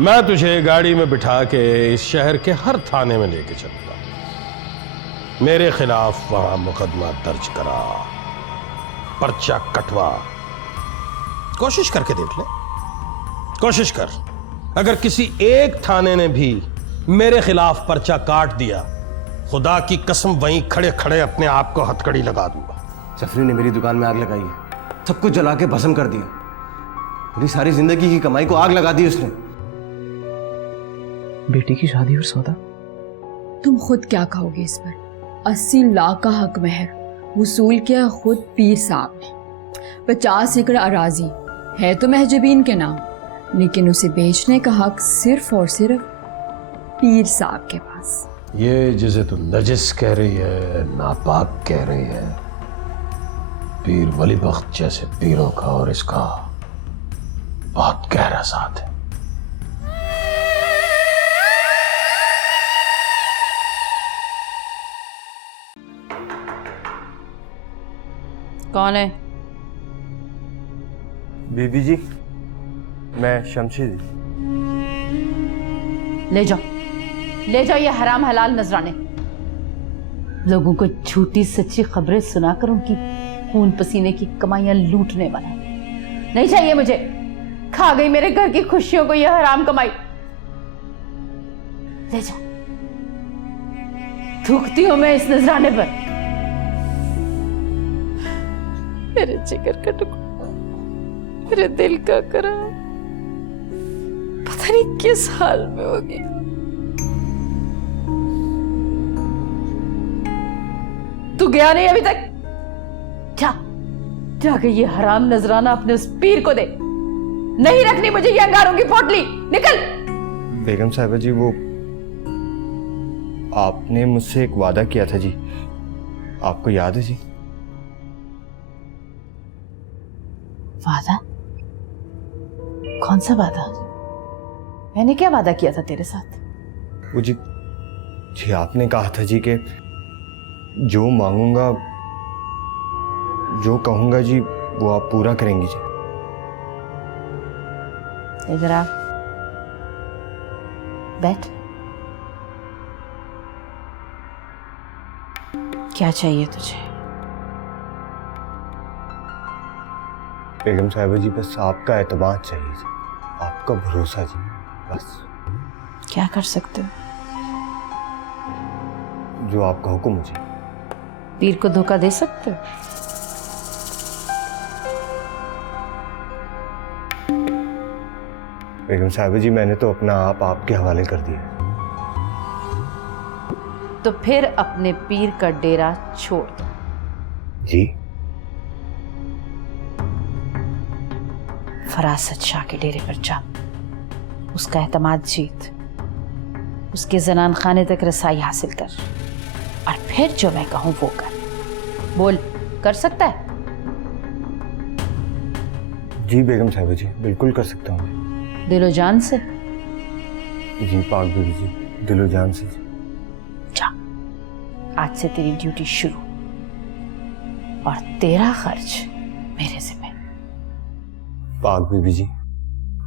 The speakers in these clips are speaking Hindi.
मैं तुझे गाड़ी में बिठा के इस शहर के हर थाने में लेके चलूंगा। मेरे खिलाफ वहां मुकदमा दर्ज करा, पर्चा कटवा। कोशिश करके देख ले, कोशिश कर। अगर किसी एक थाने ने भी मेरे खिलाफ पर्चा काट दिया, खुदा की कसम वहीं खड़े खड़े अपने आप को हथकड़ी लगा दूंगा। जफरी ने मेरी दुकान में आग लगाई है, सब कुछ जला के भस्म कर दिया। मेरी सारी जिंदगी की कमाई को आग लगा दी उसने। बेटी की शादी और सौदा। तुम खुद क्या कहोगे इस पर? 80 लाख का हक महर वसूल किया खुद पीर साहब ने। 50 एकड़ अराजी है तो महजबीन के नाम, लेकिन उसे बेचने का हक सिर्फ और सिर्फ पीर साहब के पास। ये जिसे तू नजिस कह रही है, नापाक कह रही है, पीर वली बख्त जैसे पीरों का और इसका बहुत गहरा साथ है। कौन है? बीबी जी, मैं शमशेद। ले जाओ, ले जाओ ये हराम हलाल नजराने। लोगों को झूठी सच्ची खबरें सुनाकर उनकी खून पसीने की कमाइयां लूटने वाला नहीं चाहिए मुझे। खा गई मेरे घर की खुशियों को यह हराम कमाई। ले जाओ, थूकती हूं मैं इस नजराने पर। मेरे जिगर का टुकड़ा, मेरे दिल का करार पता नहीं किस हाल में हो गया। तू गया नहीं अभी तक? जा जाके ये हराम नजराना अपने उस पीर को दे। नहीं रखनी मुझे ये अंगारों की पोटली। निकल। बेगम साहिबा जी, वो आपने मुझसे एक वादा किया था जी, आपको याद है जी? वादा? कौन सा वादा? मैंने क्या वादा किया था तेरे साथ? वो जी आपने कहा था जी कि जो मांगूंगा, जो कहूंगा जी, वो आप पूरा करेंगी जी। इधर आ, बैठ। क्या चाहिए तुझे? बेगम साहिबा जी, बस आपका एतमाद चाहिए जी, आपका भरोसा जी, बस। क्या कर सकते हो? जो आपका हुक्म मुझे। पीर को धोखा दे सकते हो? बेगम साहिबा जी, मैंने तो अपना आप आपके हवाले कर दिया। तो फिर अपने पीर का डेरा छोड़ दो। जी? फरासत शाह के डेरे पर जा, उसका एतमाद जीत, उसके जनान खाने तक रसाई हासिल कर, और फिर जो मैं कहूं वो कर। बोल, कर सकता है? जी बेगम साहिबा जी, बिल्कुल कर सकता हूँ। दिलो जान से? जी पाक बीबी जी, दिलो जान से जी। जा, आज से तेरी ड्यूटी शुरू, और तेरा खर्च मेरे जिम्मे। पाक बीबी जी,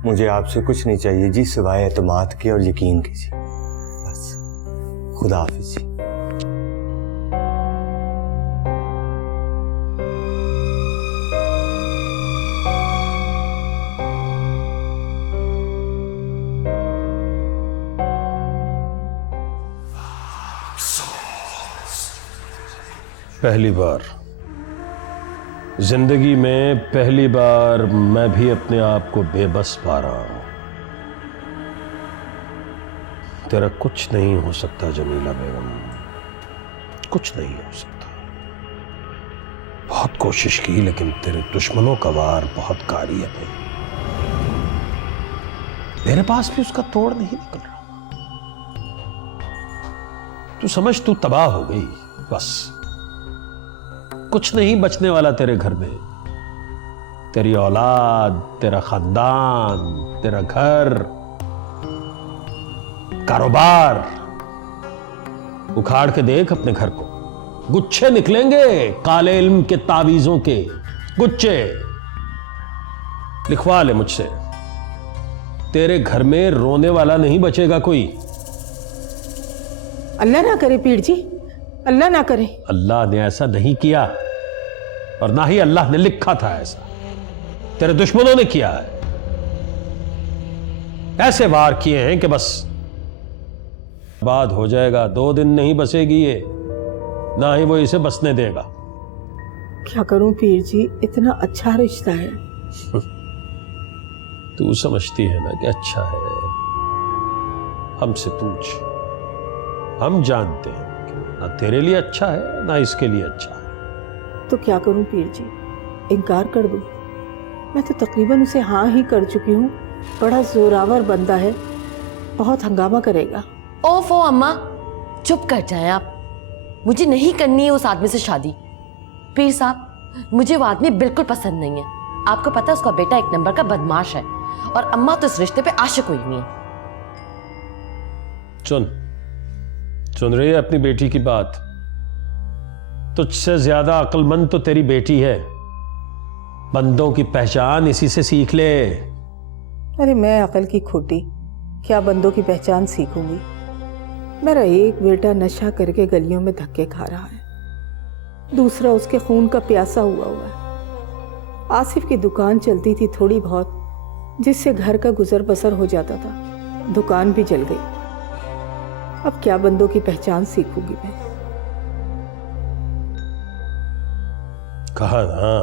मुझे आपसे कुछ नहीं चाहिए जी, सिवाय एतमाद के और यकीन के जी, बस। खुदा हाफिज जी। पहली बार जिंदगी में, पहली बार मैं भी अपने आप को बेबस पा रहा हूं। तेरा कुछ नहीं हो सकता जमीला बेगम, कुछ नहीं हो सकता। बहुत कोशिश की, लेकिन तेरे दुश्मनों का वार बहुत कारी है भाई। मेरे पास भी उसका तोड़ नहीं निकल रहा। तू समझ, तू तबाह हो गई, बस। कुछ नहीं बचने वाला तेरे घर में। तेरी औलाद, तेरा खानदान, तेरा घर, कारोबार। उखाड़ के देख अपने घर को, गुच्छे निकलेंगे काले इल्म के तावीजों के, गुच्छे। लिखवा ले मुझसे, तेरे घर में रोने वाला नहीं बचेगा कोई। अल्लाह ना करे पीर जी, अल्लाह ना करे। अल्लाह ने ऐसा नहीं किया और ना ही अल्लाह ने लिखा था ऐसा, तेरे दुश्मनों ने किया है। ऐसे वार किए हैं कि बस बाद हो जाएगा। 2 दिन नहीं बसेगी ये, ना ही वो इसे बसने देगा। क्या करूं पीर जी, इतना अच्छा रिश्ता है। तू समझती है ना कि अच्छा है, हमसे पूछ, हम जानते हैं कि ना तेरे लिए अच्छा है ना इसके लिए अच्छा है। तो क्या करूं पीर जी, इनकार कर दूं? मैं तो तकरीबन उसे हाँ ही कर चुकी हूँ। बड़ा जोरावर बंदा है, बहुत हंगामा करेगा। ओफो अम्मा, चुप कर जाएं आप। मुझे नहीं करनी है उस आदमी से शादी। पीर साहब, मुझे वो आदमी बिल्कुल पसंद नहीं है। आपको पता है उसका बेटा एक नंबर का बदमाश है और अम्मा तो इस रिश्ते पे आशिक हुई हुई है। सुन रही है अपनी बेटी की बात? तुझसे ज्यादा अक्लमंद तो तेरी बेटी है। बंदों की पहचान इसी से सीख ले। अरे मैं अकल की खोटी, क्या बंदों की पहचान सीखूंगी? मेरा एक बेटा नशा करके गलियों में धक्के खा रहा है, दूसरा उसके खून का प्यासा हुआ है। आसिफ की दुकान चलती थी थोड़ी बहुत, जिससे घर का गुजर बसर हो जाता था, दुकान भी जल गई। अब क्या बंदों की पहचान सीखूंगी मैं? कहा ना,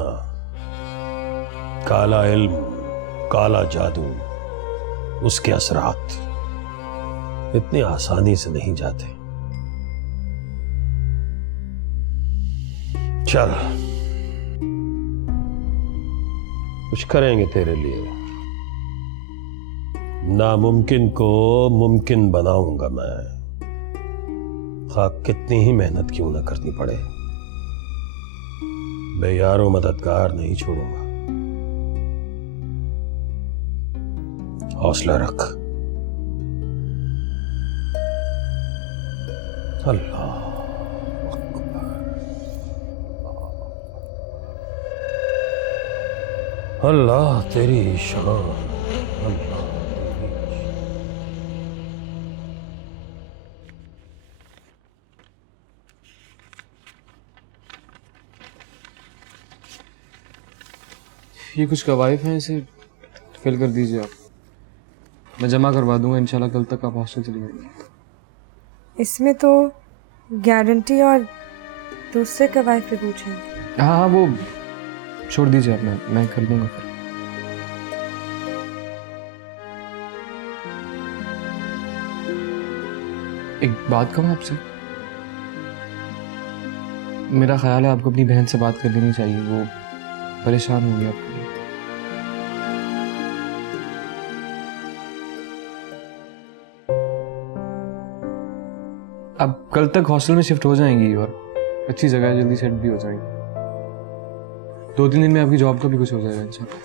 काला इल्म, काला जादू, उसके असरात इतनी आसानी से नहीं जाते। चल, कुछ करेंगे तेरे लिए। नामुमकिन को मुमकिन बनाऊंगा मैं, खा कितनी ही मेहनत क्यों ना करनी पड़े। बेयारो मददगार नहीं छोड़ूंगा। हौसला रख। अल्लाह अल्लाह तेरी शान, अल्लाह तेरी शान। ये कुछ कवायद हैं, इसे फिल कर दीजिए आप। मैं जमा करवा दूंगा, इंशाल्लाह कल तक आप हॉस्टल चली जाएंगे। इसमें तो गारंटी और दूसरे कवायद पे पूछेंगे। हाँ हाँ, वो छोड़ दीजिए आप, मैं कर दूंगा फिर। एक बात कहूँ आपसे, मेरा ख्याल है आपको अपनी बहन से बात कर लेनी चाहिए, वो परेशान होगी आपके लिए। अब कल तक हॉस्टल में शिफ्ट हो जाएंगी और अच्छी जगह जल्दी सेट भी हो जाएंगी। 2-3 दिन में आपकी जॉब का भी कुछ हो जाएगा इंशाल्लाह।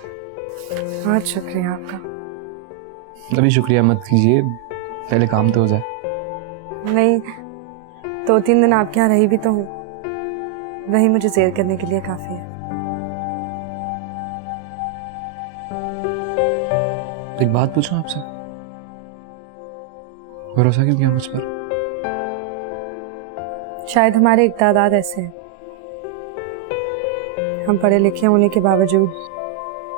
बहुत शुक्रिया आपका। अभी शुक्रिया मत कीजिए, पहले काम तो हो जाए। नहीं, 2-3 दिन आपके यहाँ रही भी तो हूँ, वही मुझे ज़ेर करने के लिए काफ़ी है। एक बात पूछूं आपसे, भरोसा क्यों किया मुझ पर? शायद हमारे इक़्तिदार ऐसे हैं, हम पढ़े लिखे होने के बावजूद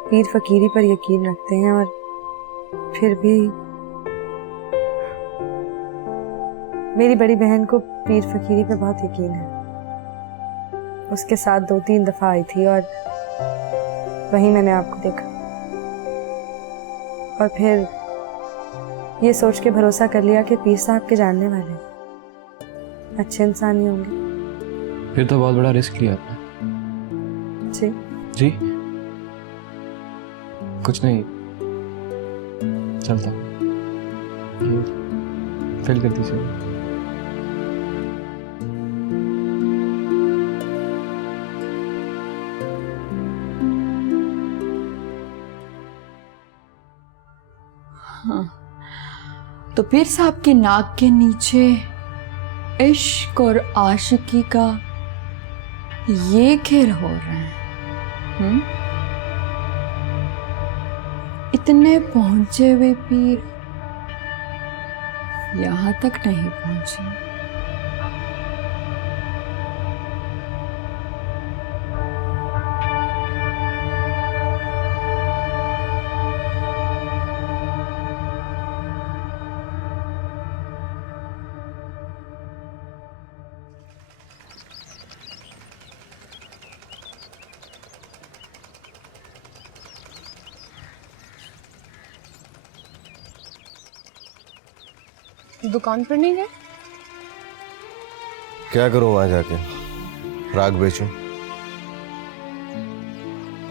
पीर फकीरी पर यकीन रखते हैं और फिर भी मेरी बड़ी बहन को पीर फकीरी पे बहुत यकीन है। उसके साथ 2-3 दफ़ा आई थी और वहीं मैंने आपको देखा और फिर ये सोच के भरोसा कर लिया कि पीर साहब के जानने वाले अच्छे इंसान ही होंगे। फिर तो बहुत बड़ा रिस्क लिया आपने। जी जी कुछ नहीं, चलता ये फिल कर दीजिए। हाँ, तो पीर साहब के नाक के नीचे इश्क और आशिकी का ये खेल हो रहा है। इतने पहुंचे हुए पीर यहाँ तक नहीं पहुंचे। दुकान पर नहीं गए? क्या करूं वहां जाके? राग बेचूं?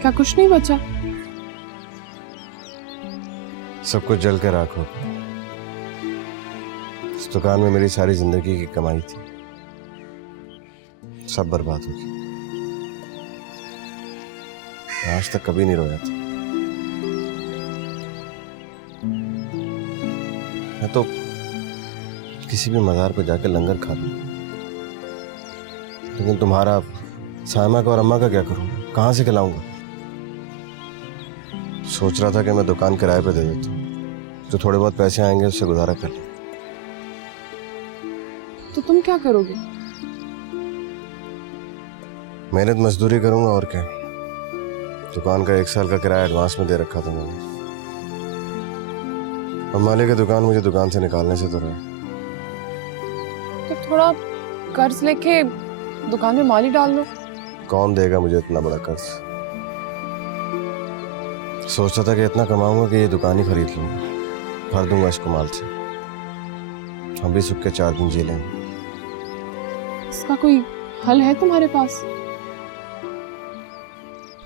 क्या कुछ नहीं बचा? सब कुछ जल के राख हो। इस दुकान में मेरी सारी जिंदगी की कमाई थी, सब बर्बाद हो गई। आज तक कभी नहीं रोया था। मैं तो किसी भी मज़ार पे जाकर लंगर खा लूं, लेकिन तुम्हारा सायमा का और अम्मा का क्या करूं? कहां से खिलाऊंगा? सोच रहा था कि मैं दुकान किराए पे दे देता हूं, जो थोड़े बहुत पैसे आएंगे उससे गुजारा कर लूं। तो तुम क्या करोगे? मेहनत मजदूरी करूंगा और क्या। दुकान का 1 साल का किराया एडवांस में दे रखा था मैंने। अब मालिक की दुकान मुझे दुकान से निकालने से तो रहा। तो थोड़ा कर्ज लेके दुकान में माली डाल लो। कौन देगा मुझे इतना बड़ा कर्ज? सोचता था कि इतना कमाऊंगा कि ये दुकान ही खरीद लूंगा, भर दूंगा इसको माल से। हम भी सुख के 4 दिन जी लेंगे। इसका कोई हल है तुम्हारे पास?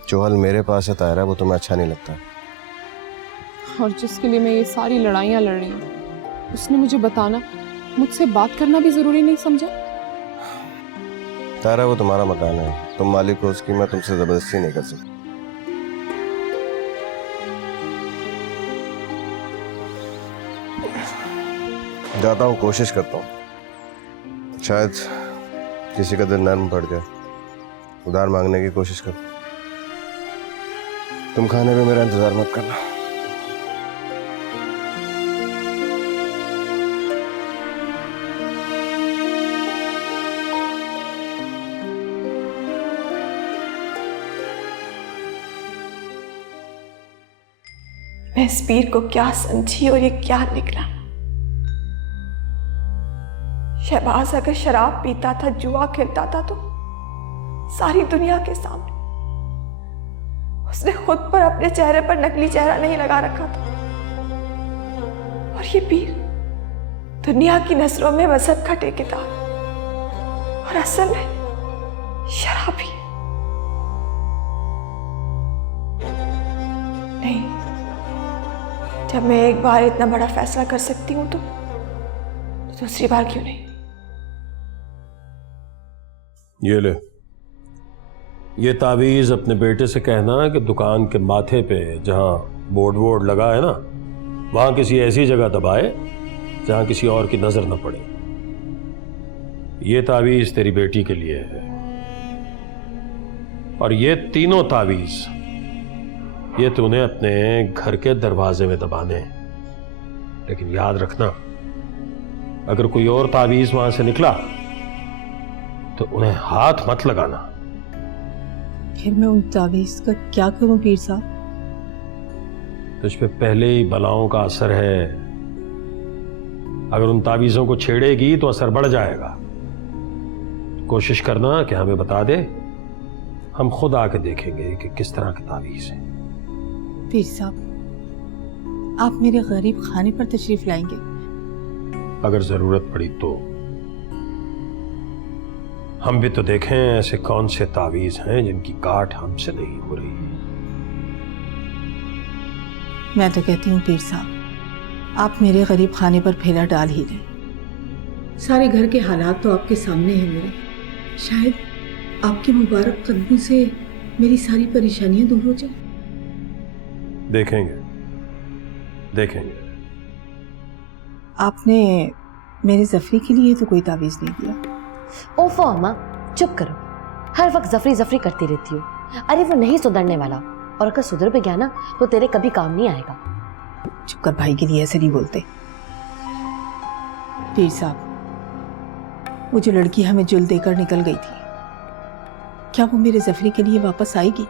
जो हल मेरे पास है तायरा, वो तुम्हें अच्छा नहीं लगता। और जिसके लिए मैं ये सारी लड़ाइयाँ लड़ रही हूँ, उसने मुझे बताना, मुझसे बात करना भी जरूरी नहीं समझा? तायरा, वो तुम्हारा मकान है, तुम मालिक हो उसकी। मैं तुमसे जबरदस्ती नहीं कर सकता। जाता हूँ, कोशिश करता हूँ, शायद किसी का दिल नर्म पड़ जाए। उधार मांगने की कोशिश कर। तुम खाने में मेरा इंतजार मत करना। मैं इस पीर को क्या समझी और ये क्या निकला। शहबाज अगर शराब पीता था, जुआ खेलता था, तो सारी दुनिया के सामने उसने खुद पर अपने चेहरे पर नकली चेहरा नहीं लगा रखा था। और ये पीर दुनिया की नजरों में मजहब का ठेकेदार और असल में शराबी। नहीं, जब मैं एक बार इतना बड़ा फैसला कर सकती हूं तो दूसरी बार क्यों नहीं? ये ले, ये तावीज अपने बेटे से कहना कि दुकान के माथे पे जहां बोर्ड वोर्ड लगा है ना, वहां किसी ऐसी जगह दबाए जहां किसी और की नजर न पड़े। ये तावीज तेरी बेटी के लिए है, और ये तीनों तावीज ये तूने अपने घर के दरवाजे में दबाने हैं। लेकिन याद रखना, अगर कोई और तावीज वहां से निकला तो उन्हें हाथ मत लगाना। फिर मैं उन तावीज़ का क्या करूं पीर साहब? तुझ पे पहले ही बलाओं का असर है। अगर उन तावीज़ों को छेड़ेगी तो असर बढ़ जाएगा। कोशिश करना कि हमें बता दे, हम खुद आके देखेंगे कि किस तरह की तावीज़ है। पीर साहब, आप मेरे गरीब खाने पर तशरीफ लाएंगे? अगर जरूरत पड़ी तो। हम भी तो देखें ऐसे कौन से तावीज़ हैं जिनकी काट हमसे नहीं हो रही। मैं तो कहती हूँ पीर साहब, आप मेरे गरीब खाने पर फेरा डाल ही दें। सारे घर के हालात तो आपके सामने हैं मेरे। शायद आपके मुबारक कदमों से मेरी सारी परेशानियां दूर हो जाए। देखेंगे देखेंगे। आपने मेरे जफरी के लिए तो कोई तावीज़ नहीं दिया। ओफो अम्मा, चुप करो। हर वक्त जफरी जफरी करती रहती हो। अरे वो नहीं सुधरने वाला, और अगर सुधर भी गया ना तो तेरे कभी काम नहीं आएगा। चुप कर, भाई के लिए ऐसे नहीं बोलते। पीर साहब, वो जो लड़की हमें जुल देकर निकल गई थी, क्या वो मेरे जफरी के लिए वापस आएगी?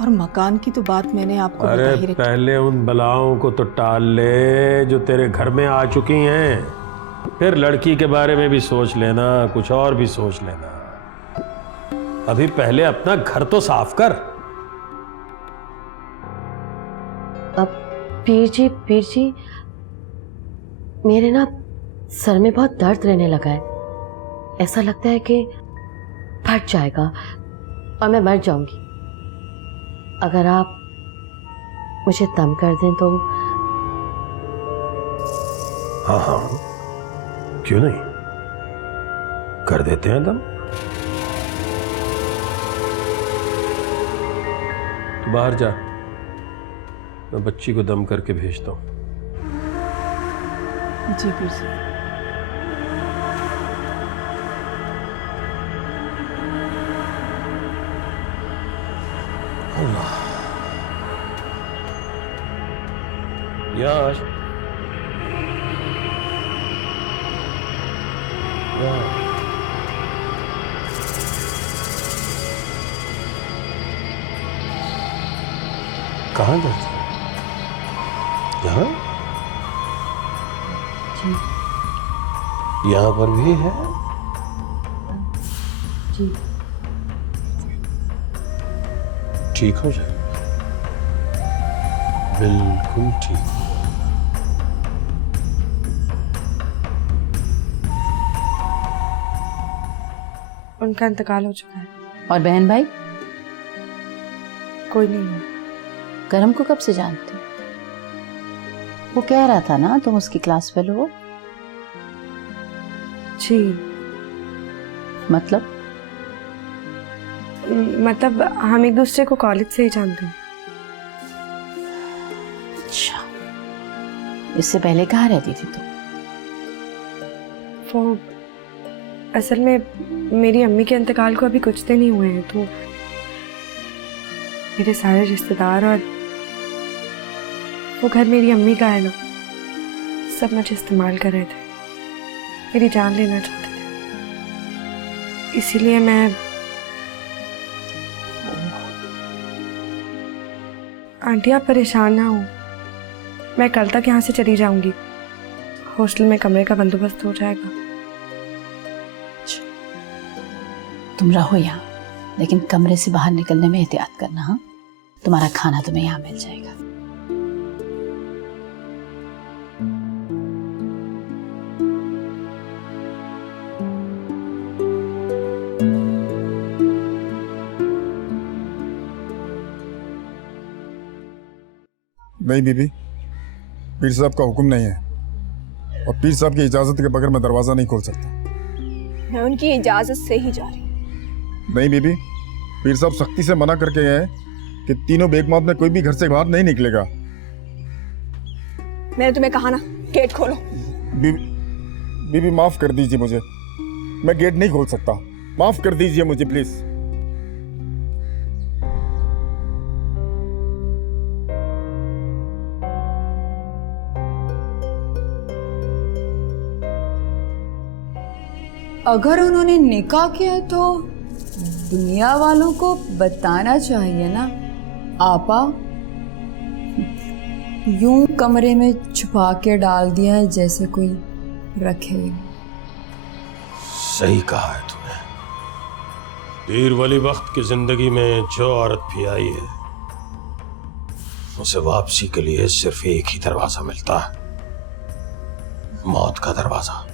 और मकान की तो बात मैंने आपको बता ही अरे रखी। पहले उन बलाओं को तो टाल ले जो तेरे घर में आ चुकी हैं, फिर लड़की के बारे में भी सोच लेना, कुछ और भी सोच लेना। अभी पहले अपना घर तो साफ कर। अब पीर जी मेरे ना सर में बहुत दर्द रहने लगा है। ऐसा लगता है कि फट जाएगा और मैं मर जाऊंगी। अगर आप मुझे दम कर दें तो। हाँ हाँ, क्यों नहीं, कर देते हैं दम। तू बाहर जा, मैं बच्ची को दम करके भेजता हूं। जी पीर साहब। यार कहाँ दर्द है? यहाँ यहाँ पर भी है जी। ठीक हो जाए, बिल्कुल ठीक। उनका इंतकाल हो चुका है। और बहन भाई? कोई नहीं है। करम को कब से जानते हो? वो कह रहा था ना तुम उसकी क्लास फेलो हो। जी मतलब हम एक दूसरे को कॉलेज से ही जानते हैं। अच्छा, इससे पहले कहाँ रहती थी तुम? वो असल में मेरी अम्मी के इंतकाल को अभी कुछ दिन ही हुए हैं, तो मेरे सारे रिश्तेदार और वो घर मेरी अम्मी का है ना, सब मुझे इस्तेमाल कर रहे थे, मेरी जान लेना चाहते थे। इसीलिए मैं आंटी आप परेशान ना हो, मैं कल तक यहाँ से चली जाऊंगी। हॉस्टल में कमरे का बंदोबस्त हो जाएगा। तुम रहो यहाँ, लेकिन कमरे से बाहर निकलने में एहतियात करना। हाँ, तुम्हारा खाना तुम्हें यहाँ मिल जाएगा। नहीं बीबी, पीर साहब का हुक्म नहीं है और पीर साहब की इजाजत के बगैर मैं दरवाजा नहीं खोल सकता। मैं उनकी इजाजत से ही जा रही हूँ। नहीं बीबी, पीर साहब सख्ती से मना करके गए हैं कि तीनों बेगमौत में कोई भी घर से बाहर नहीं निकलेगा। मैंने तुम्हें कहा ना, गेट खोलो। बीबी माफ कर दीजिए मुझे, मैं गेट नहीं खोल सकता, माफ कर दीजिए मुझे प्लीज। अगर उन्होंने निकाह किया तो दुनिया वालों को बताना चाहिए ना। आपा यूं कमरे में छुपा के डाल दिया है जैसे कोई रखे। सही कहा है तूने। पीर वली वक्त की जिंदगी में जो औरत भी आई है, उसे वापसी के लिए सिर्फ एक ही दरवाजा मिलता है, मौत का दरवाजा।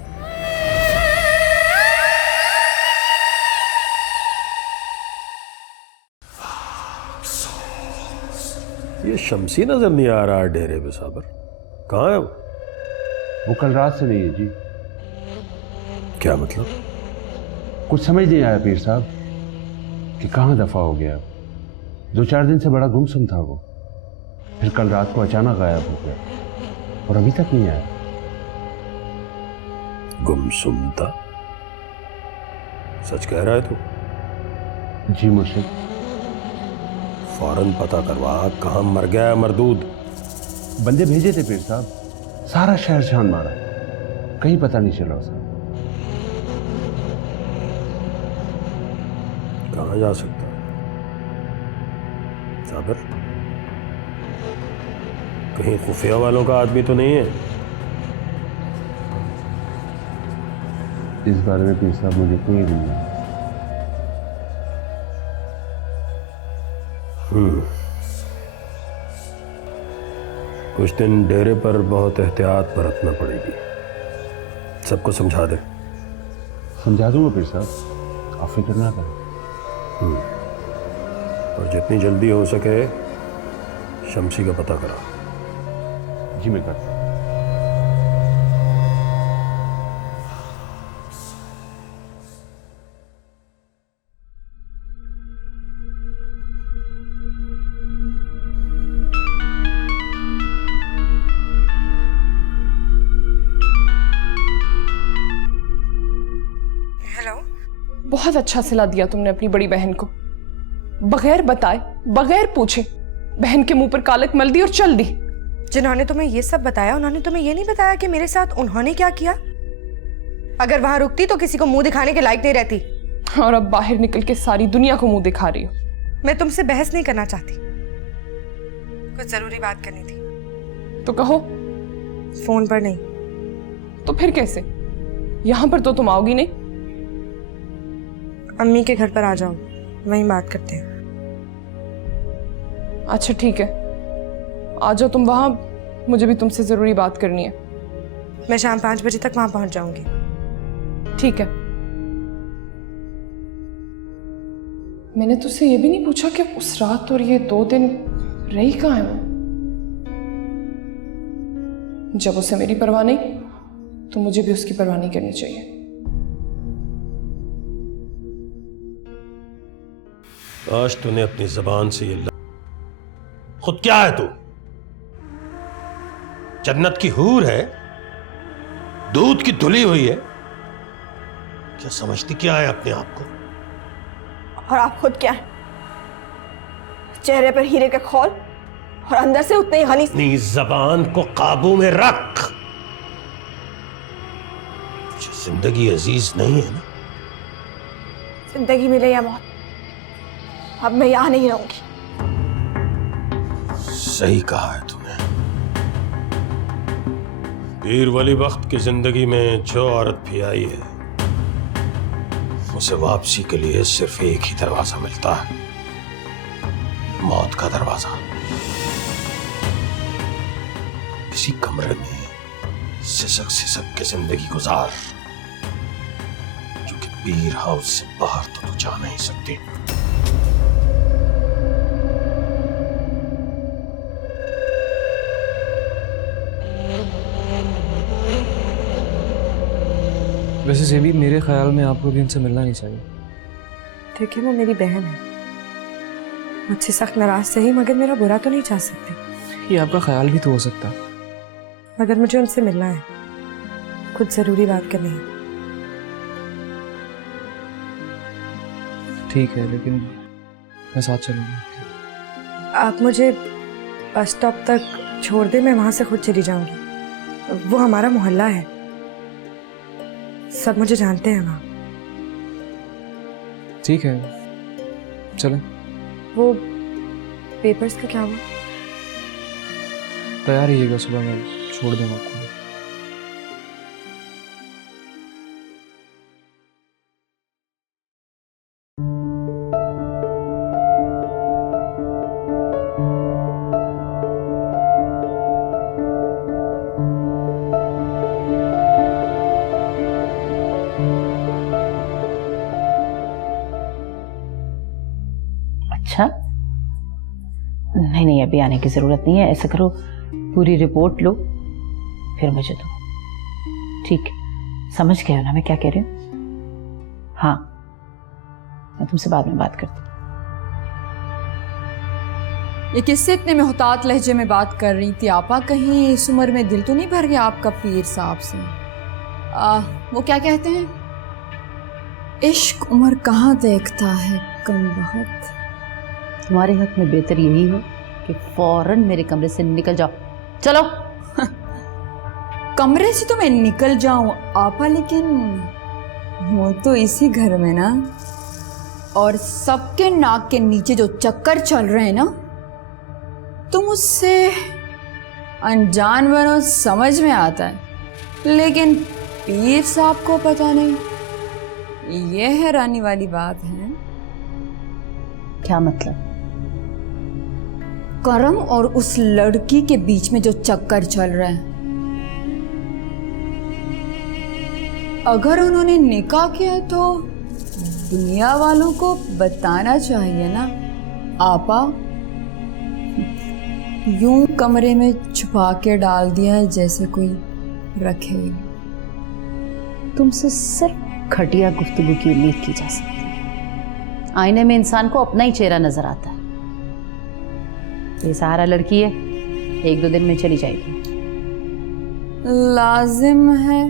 ये शमसी नजर नहीं आ रहा है डेरे पे साबर, कहाँ है वो कल रात से नहीं है जी। क्या मतलब? कुछ समझ नहीं आया पीर साहब कि कहाँ दफा हो गया। 2-4 दिन से बड़ा गुमसुम था वो, फिर कल रात को अचानक गायब हो गया और अभी तक नहीं आया। गुमसुम था? सच कह रहा है तू? जी मुर्शिद। फौरन पता करवा कहाँ मर गया है मरदूद। बंदे भेजे थे पीर साहब, सारा शहर छान मारा, कहीं पता नहीं चला उसे। कहाँ जा सकता है साबिर? कहीं खुफिया वालों का आदमी तो नहीं है? इस बारे में पीर साहब मुझे कोई नहीं है। कुछ दिन डेरे पर बहुत एहतियात बरतना पड़ेगी। सबको समझा दे। समझा दूंगा पीर साहब, आप फिक्र ना करें। और जितनी जल्दी हो सके शमसी का पता करा। जी मैं करता हूँ। बहुत अच्छा सिला दिया तुमने अपनी बड़ी बहन को, बगैर बताए बगैर पूछे बहन के मुंह पर कालक मल दी और चल दी। जिन्होंने तुम्हें ये सब बताया उन्होंने तुम्हें ये नहीं बताया कि मेरे साथ उन्होंने क्या किया? अगर वहां रुकती तो किसी को मुंह दिखाने के लायक नहीं रहती। और अब बाहर निकल के सारी दुनिया को मुंह दिखा रही हो। मैं तुमसे बहस नहीं करना चाहती, कुछ जरूरी बात करनी थी। तो कहो। फोन पर नहीं। तो फिर कैसे? यहां पर तो तुम आओगी नहीं। अम्मी के घर पर आ जाओ, वहीं बात करते हैं। अच्छा ठीक है, आ जाओ तुम वहां, मुझे भी तुमसे जरूरी बात करनी है। मैं शाम 5 बजे तक वहां पहुंच जाऊंगी। ठीक है। मैंने तुझसे ये भी नहीं पूछा कि उस रात और ये 2 दिन रही कहाँ है वो? जब उसे मेरी परवाह नहीं तो मुझे भी उसकी परवाह नहीं करनी चाहिए। आज तूने अपनी जबान से ये खुद क्या है? तू जन्नत की हूर है, दूध की धुली हुई है, क्या समझती क्या है अपने आप को? और आप खुद क्या है? चेहरे पर हीरे के खौल और अंदर से उतने ही गनी। अपनी जबान को काबू में रख। मुझे जिंदगी अजीज नहीं है ना? जिंदगी मिले या मौत, अब मैं यहां नहीं रहूंगी। सही कहा है तूने। पीर वली वक्त की जिंदगी में जो औरत भी आई है उसे वापसी के लिए सिर्फ एक ही दरवाजा मिलता है, मौत का दरवाजा। किसी कमरे में सिसक सिसक के जिंदगी गुजार, क्योंकि पीर हाउस से बाहर तो तू जा नहीं सकती। वैसे से भी मेरे ख्याल में आपको भी इनसे मिलना नहीं चाहिए। देखिए वो मेरी बहन है, मुझसे सख्त नाराज सही मगर मेरा बुरा तो नहीं चाह सकती। ये आपका ख्याल भी तो हो सकता, मगर मुझे उनसे मिलना है, कुछ जरूरी बात करनी है। ठीक है, लेकिन मैं साथ चलूंगा। आप मुझे बस स्टॉप तक छोड़ दे, मैं वहां से खुद चली जाऊंगी। वो हमारा मोहल्ला है, सब मुझे जानते हैं वहाँ। ठीक है, चलें। वो पेपर्स का क्या हुआ? तैयार रहिएगा, सुबह मैं छोड़ दूंगा आपको। अच्छा, नहीं नहीं, अभी आने की जरूरत नहीं है। ऐसा करो, पूरी रिपोर्ट लो फिर मुझे दो। ठीक है, समझ गए हो ना मैं क्या कह रही हूँ? हाँ, मैं तुमसे बाद में बात करती हूँ। ये किससे इतने मोहतात लहजे में बात कर रही थी आपा? कहीं इस उम्र में दिल तो नहीं भर गया आपका पीर साहब से? वो क्या कहते हैं, इश्क उम्र कहाँ देखता है कम बहुत। तुम्हारे हक में बेहतर यही है कि फौरन मेरे कमरे से निकल जाओ, चलो। कमरे से तो मैं निकल जाऊं आपा, लेकिन वो तो इसी घर में ना, और सबके नाक के नीचे जो चक्कर चल रहे हैं ना, तुम उससे अनजान बनो समझ में आता है, लेकिन पीर साहब को पता नहीं। ये हैरानी वाली बात है। क्या मतलब? करम और उस लड़की के बीच में जो चक्कर चल रहा है, अगर उन्होंने निकाह किया है तो दुनिया वालों को बताना चाहिए ना आपा। यूं कमरे में छुपा के डाल दिया है जैसे कोई रखे ही नहीं। तुमसे सिर्फ घटिया गुफ्तगू की उम्मीद की जा सकती है। आईने में इंसान को अपना ही चेहरा नजर आता है। बेसहारा लड़की है, 1-2 दिन में चली जाएगी। लाजिम है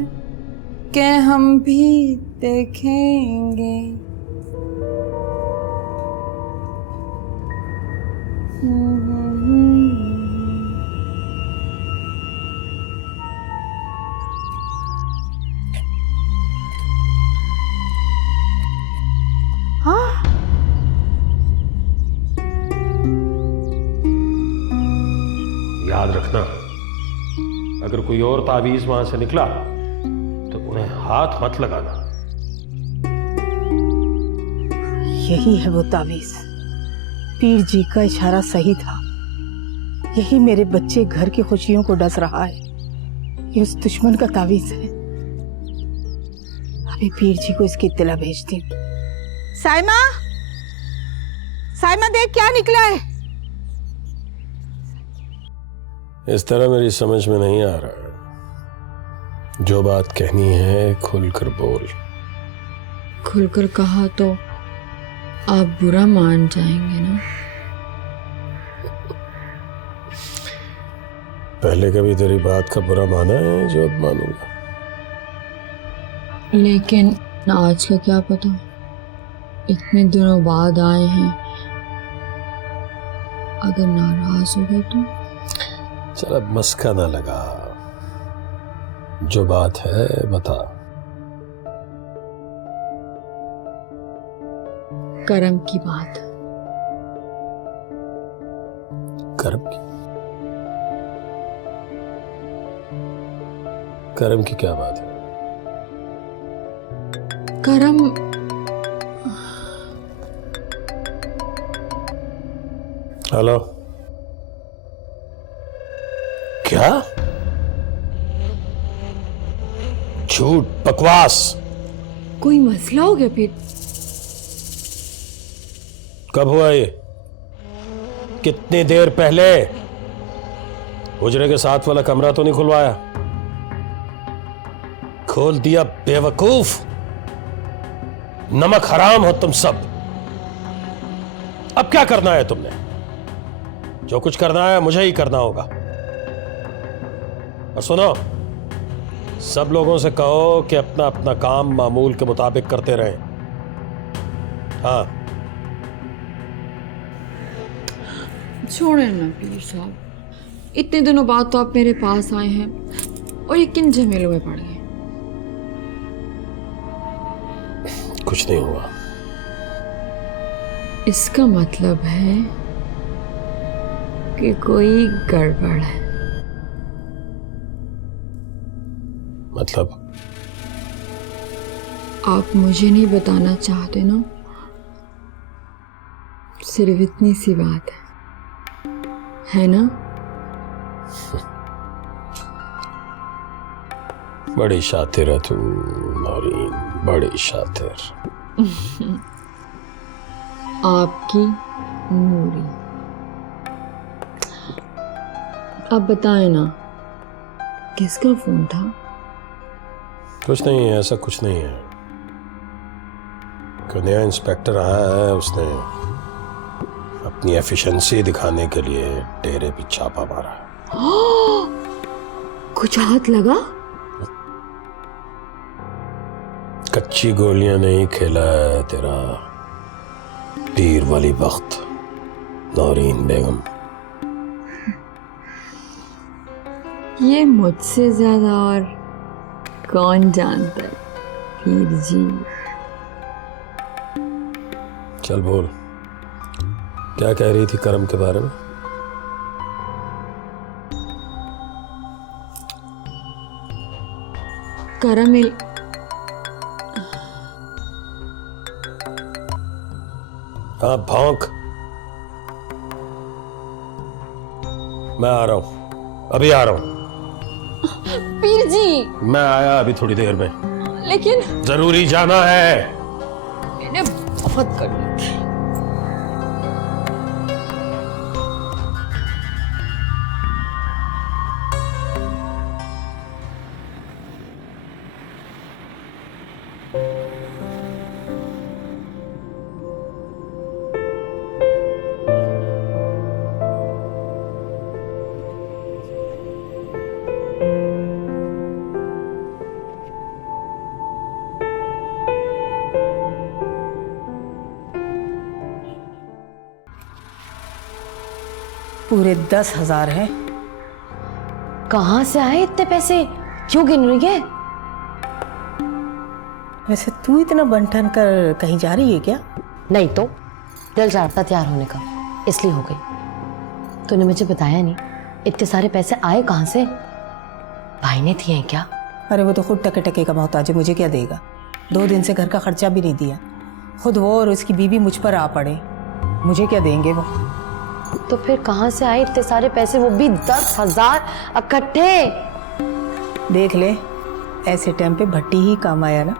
कि हम भी देखेंगे। याद रखना, अगर कोई और तावीज वहां से निकला तो उन्हें हाथ मत लगाना। यही है वो तावीज। पीर जी का इशारा सही था। यही मेरे बच्चे घर की खुशियों को डस रहा है। ये उस दुश्मन का तावीज है। अभी पीर जी को इसकी इत्तला भेजती हूँ। साइमा, साइमा देख क्या निकला है। इस तरह मेरी समझ में नहीं आ रहा है। जो बात कहनी है खुलकर बोल। खुलकर कहा तो आप बुरा मान जाएंगे ना। पहले कभी तेरी बात का बुरा माना है जो अब मानूंगा। लेकिन आज का क्या पता, इतने दिनों बाद आए हैं, अगर नाराज हो गए तो। चल अब मस्का ना लगा, जो बात है बता। करम की बात। करम की? करम की क्या बात है? करम हेलो, क्या? झूठ, बकवास। कोई मसला हो गया फिर? कब हुआ ये? कितनी देर पहले? हुजरे के साथ वाला कमरा तो नहीं खुलवाया? खोल दिया बेवकूफ। नमक हराम हो तुम सब। अब क्या करना है तुमने? जो कुछ करना है मुझे ही करना होगा। और सुनो, सब लोगों से कहो कि अपना अपना काम मामूल के मुताबिक करते रहें। हाँ, छोड़े ना पीर साहब, इतने दिनों बाद तो आप मेरे पास आए हैं और ये किन झमेलों में पड़ गए। कुछ नहीं हुआ। इसका मतलब है कि कोई गड़बड़ है। मतलब? आप मुझे नहीं बताना चाहते ना, सिर्फ इतनी सी बात है ना? बड़ी शातिर है तू नौरीन, बड़ी शातिर। आपकी नूरी। आप बताएं ना, किसका फोन था? कुछ नहीं है, ऐसा कुछ नहीं है। कोई नया इंस्पेक्टर आया है, उसने अपनी एफिशिएंसी दिखाने के लिए डेरे पे छापा मारा। कुछ हाथ लगा? कच्ची गोलियां नहीं खेला है तेरा पीर वाली वक्त नौरीन बेगम। ये मुझसे ज्यादा और कौन जानता है पीर जी। चल बोल, क्या कह रही थी करम के बारे में? करम हाँ भौंक। मैं आ रहा हूं, अभी आ रहा हूं। पीर जी। मैं आया अभी थोड़ी देर में। लेकिन जरूरी जाना है। मैंने बहुत कर ली थी। पूरे 10,000 हैं। कहाँ से आए इतने पैसे? क्यों गिन रही है? वैसे तू इतना बंटन कर कहीं जा रही है क्या? नहीं तो दिल चाह रहा था तैयार होने का, इसलिए हो गई। तूने मुझे बताया नहीं, इतने सारे पैसे आए कहाँ से? भाई ने दिए हैं क्या? अरे वो तो खुद टके टके का मोहताज है, मुझे क्या देगा? 2 दिन से घर का खर्चा भी नहीं दिया। खुद वो और उसकी बीवी मुझ पर आ पड़े, मुझे क्या देंगे वो? तो फिर कहाँ से आए इतने सारे पैसे, वो भी 10,000 इकट्ठे? देख ले, ऐसे टाइम पे भट्टी ही काम आया ना।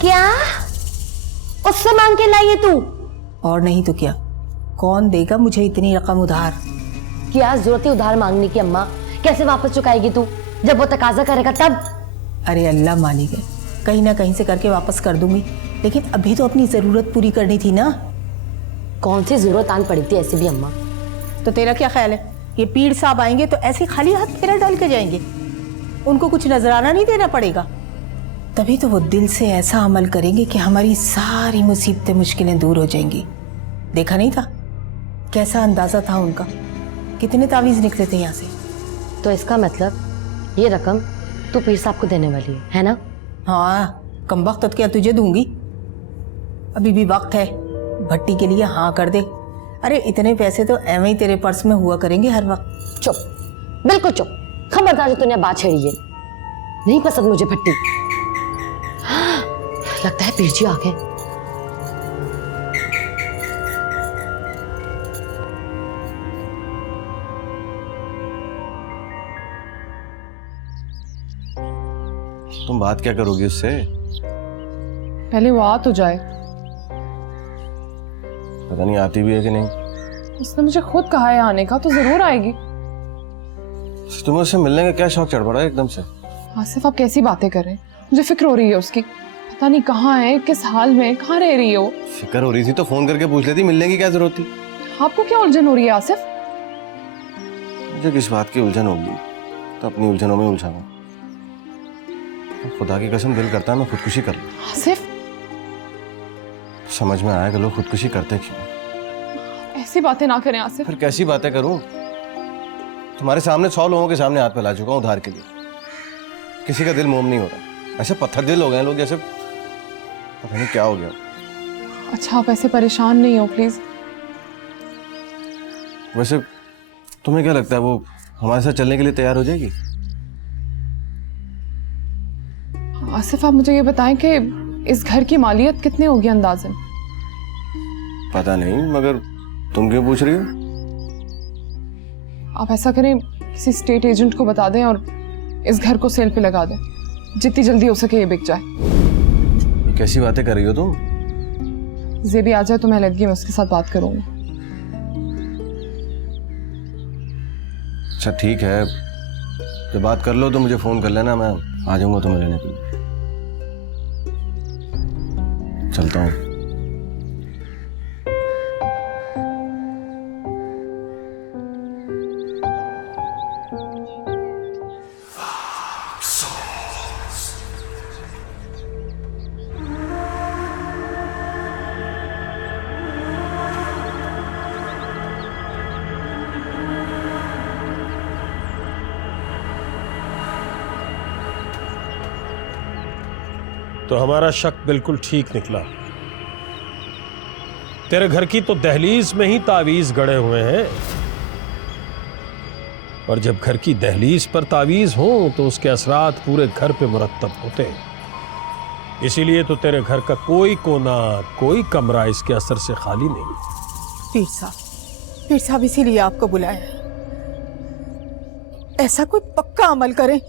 क्या उससे मांग के लाई है तू? और नहीं तो क्या, कौन देगा मुझे इतनी रकम उधार? क्या जरूरत है उधार मांगने की अम्मा? कैसे वापस चुकाएगी तू? जब वो तकाजा करेगा तब। अरे अल्लाह मालिक है, कहीं ना कहीं से करके वापस कर दूंगी, लेकिन अभी तो अपनी जरूरत पूरी करनी थी ना। कौन सी जरूरत आन पड़ी थी ऐसे भी अम्मा? तो तेरा क्या ख्याल है, ये पीर साहब आएंगे तो ऐसे खाली हाथ फेरा डाल के जाएंगे? उनको कुछ नजराना नहीं देना पड़ेगा? तभी तो वो दिल से ऐसा अमल करेंगे कि हमारी सारी मुसीबतें मुश्किलें दूर हो जाएंगी। देखा नहीं था कैसा अंदाजा था उनका? कितने तावीज निकले थे यहाँ से। तो इसका मतलब ये रकम तू पीर साहब को देने वाली है ना? हाँ, कम वक्त क्या तुझे दूंगी? अभी भी वक्त है, भट्टी के लिए हाँ कर दे। अरे इतने पैसे तो एवं ही तेरे पर्स में हुआ करेंगे हर वक्त। चुप, बिल्कुल चुप। खबरदार जो तूने बात छेड़ी है, नहीं पसंद मुझे भट्टी। लगता है पीर जी आ गए। तुम बात क्या करोगी उससे? पहले वो आ तो जाए। पता नहीं आती भी है कि नहीं। उसने मुझे खुद कहा है आने का, तो जरूर आएगी। तुम्हें उससे मिलने का क्या शौक चढ़ पड़ा है एकदम से? आसिफ आप कैसी बातें कर रहे हैं? मुझे फिक्र हो रही है उसकी। पता नहीं कहाँ है, किस हाल में, कहाँ रह रही है वो। फिक्र हो रही थी तो फोन करके पूछ लेती, मिलने की क्या जरूरत थी? आपको क्या उलझन हो रही है आसिफ? मुझे किस बात की उलझन होगी, तो अपनी उलझनों में उलझा हूँ। खुदा की कसम दिल करता है मैं खुदकुशी कर लूं। आसिफ समझ में आया कि लोग खुदकुशी करते क्यों। ऐसी बातें ना करें आसिफ। फिर कैसी बातें करूं? तुम्हारे सामने 100 लोगों के सामने हाथ फैला चुका हूं उधार के लिए, किसी का दिल मोम नहीं हो रहा। ऐसे पत्थर दिल हो गए लोग, जैसे पता नहीं क्या हो गया। अच्छा आप ऐसे परेशान नहीं हो प्लीज। वैसे तुम्हें क्या लगता है वो हमारे साथ चलने के लिए तैयार हो जाएगी? आसिफ आप मुझे ये बताएं कि इस घर की मालियत कितनी होगी अंदाजन? पता नहीं, मगर तुम क्यों पूछ रही हो? आप ऐसा करें, किसी स्टेट एजेंट को बता दें और इस घर को सेल पे लगा दें, जितनी जल्दी हो सके ये बिक जाए। ये कैसी बातें कर रही हो तुम? जेबी आ जाए तो मैं अलग में उसके साथ बात करूंगी। अच्छा ठीक है, जब बात कर लो तो मुझे फोन कर लेना, मैं आ जाऊंगा तुम्हें लेने के लिए। चलता हूँ। तो हमारा शक बिल्कुल ठीक निकला। तेरे घर की तो दहलीज में ही तावीज गड़े हुए हैं, और जब घर की दहलीज पर तावीज हो तो उसके असरात पूरे घर पे मुरत्तब होते हैं। इसीलिए तो तेरे घर का कोई कोना, कोई कमरा इसके असर से खाली नहीं। पीर साहब इसीलिए आपको बुलाया है। ऐसा कोई पक्का अमल करें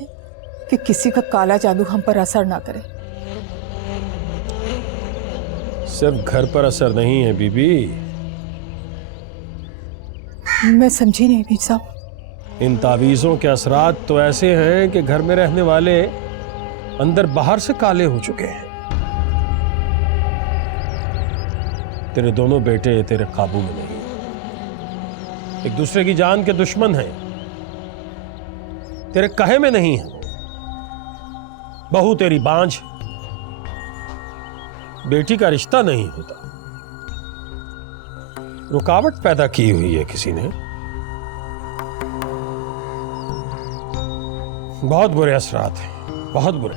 कि किसी का काला जादू हम पर असर ना करे। सिर्फ घर पर असर नहीं है बीबी, मैं समझी नहीं पीर साहब। इन तावीज़ों के असरात तो ऐसे हैं कि घर में रहने वाले अंदर बाहर से काले हो चुके हैं। तेरे दोनों बेटे तेरे काबू में नहीं, एक दूसरे की जान के दुश्मन हैं, तेरे कहे में नहीं है। बहू तेरी बांझ, बेटी का रिश्ता नहीं होता। रुकावट पैदा की हुई है किसी ने। बहुत बुरे असरात हैं, बहुत बुरे।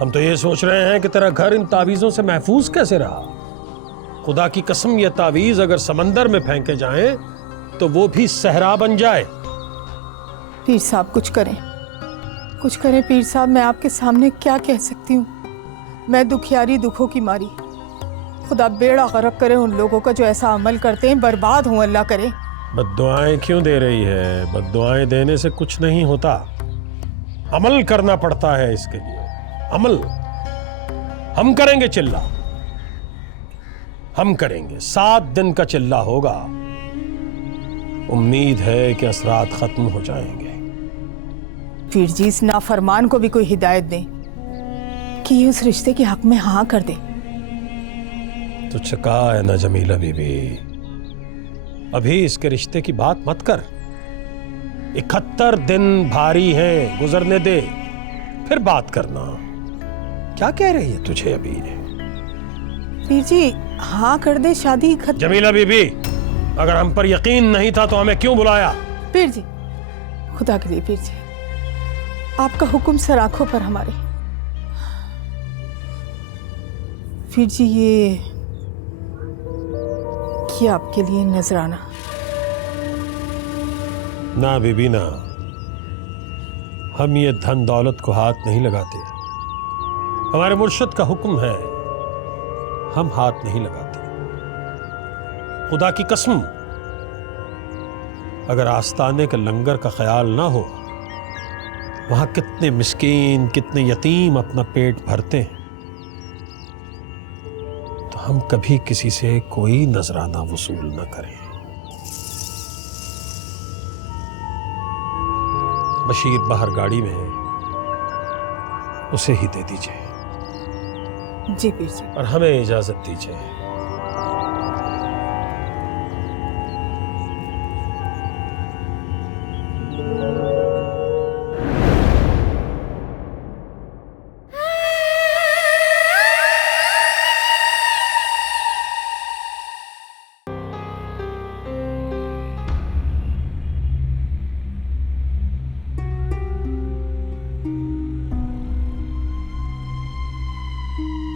हम तो ये सोच रहे हैं कि तेरा घर इन तावीज़ों से महफूज कैसे रहा। खुदा की कसम, ये तावीज़ अगर समंदर में फेंके जाएं तो वो भी सहरा बन जाए। पीर साहब कुछ करें, कुछ करें पीर साहब। मैं आपके सामने क्या कह सकती हूँ। मैं दुखियारी दुखों की मारी। खुदा बेड़ा गर्क करे उन लोगों का जो ऐसा अमल करते हैं, बर्बाद हूँ अल्लाह करे। बद्दुआएं क्यों दे रही है? बद्दुआएं देने से कुछ नहीं होता, अमल करना पड़ता है इसके लिए। अमल हम करेंगे, चिल्ला हम करेंगे। 7 दिन का चिल्ला होगा। उम्मीद है कि असरात खत्म हो जाएंगे। पीर जी, इस नाफरमान को भी कोई हिदायत दे कि ये उस रिश्ते के हक में हाँ कर दे। तुझसे कहा है ना जमीला बीबी, अभी इसके रिश्ते की बात मत कर। 71 दिन भारी हैं, गुजरने दे, फिर बात करना। क्या कह रही है तुझे अभी? पीर जी हाँ कर दे, शादी खत्म। जमीला बीबी, अगर हम पर यकीन नहीं था तो हमें क्यों बुलाया? पीर जी, खुदा के लिए पीर जी, आपका हुक्म सर आंखों पर हमारे। पीर जी ये आपके लिए नजराना। ना बीबी ना, हम ये धन दौलत को हाथ नहीं लगाते। हमारे मुर्शिद का हुक्म है, हम हाथ नहीं लगाते। खुदा की कसम, अगर आस्ताने के लंगर का ख्याल ना हो, वहां कितने मिस्कीन, कितने यतीम अपना पेट भरते हैं, तो हम कभी किसी से कोई नजराना वसूल न करें। बशीर बाहर गाड़ी में है, उसे ही दे दीजिए। जी पीर जी। और हमें इजाजत दीजिए।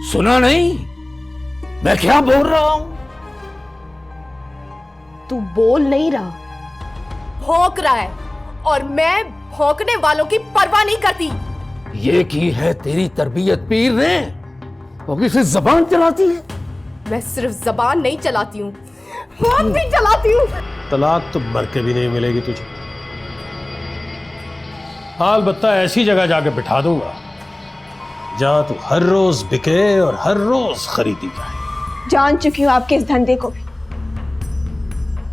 सुना नहीं मैं क्या बोल रहा हूं? तू बोल नहीं रहा, भौंक रहा है, और मैं भौंकने वालों की परवाह नहीं करती। ये की है तेरी तरबियत पीर ने, वो भी सिर्फ जबान चलाती है। मैं सिर्फ जबान नहीं चलाती हूँ, हाथ भी चलाती हूँ। तलाक तो मर के भी नहीं मिलेगी तुझे। हाल बत्ता ऐसी जगह जाके बिठा दूंगा जहां तू हर रोज बिके और हर रोज खरीदी जाए। जान चुकी हूँ आपके इस धंधे को भी।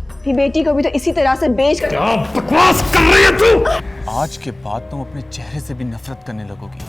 अपनी बेटी को भी तो इसी तरह से बेच कर। क्या बकवास कर रही है तू? आज के बाद तुम अपने चेहरे से भी नफरत करने लगोगी।